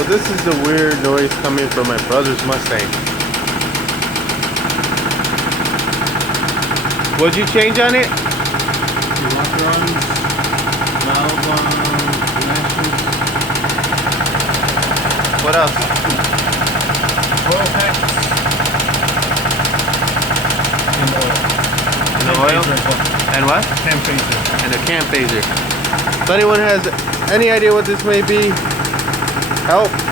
So this is the weird noise coming from my brother's Mustang. What'd you change on it? Lock runs, valve lashes, What else? oil packs, and oil. And the oil? And what? Cam phaser. And a cam phaser. If anyone has any idea what this may be, help.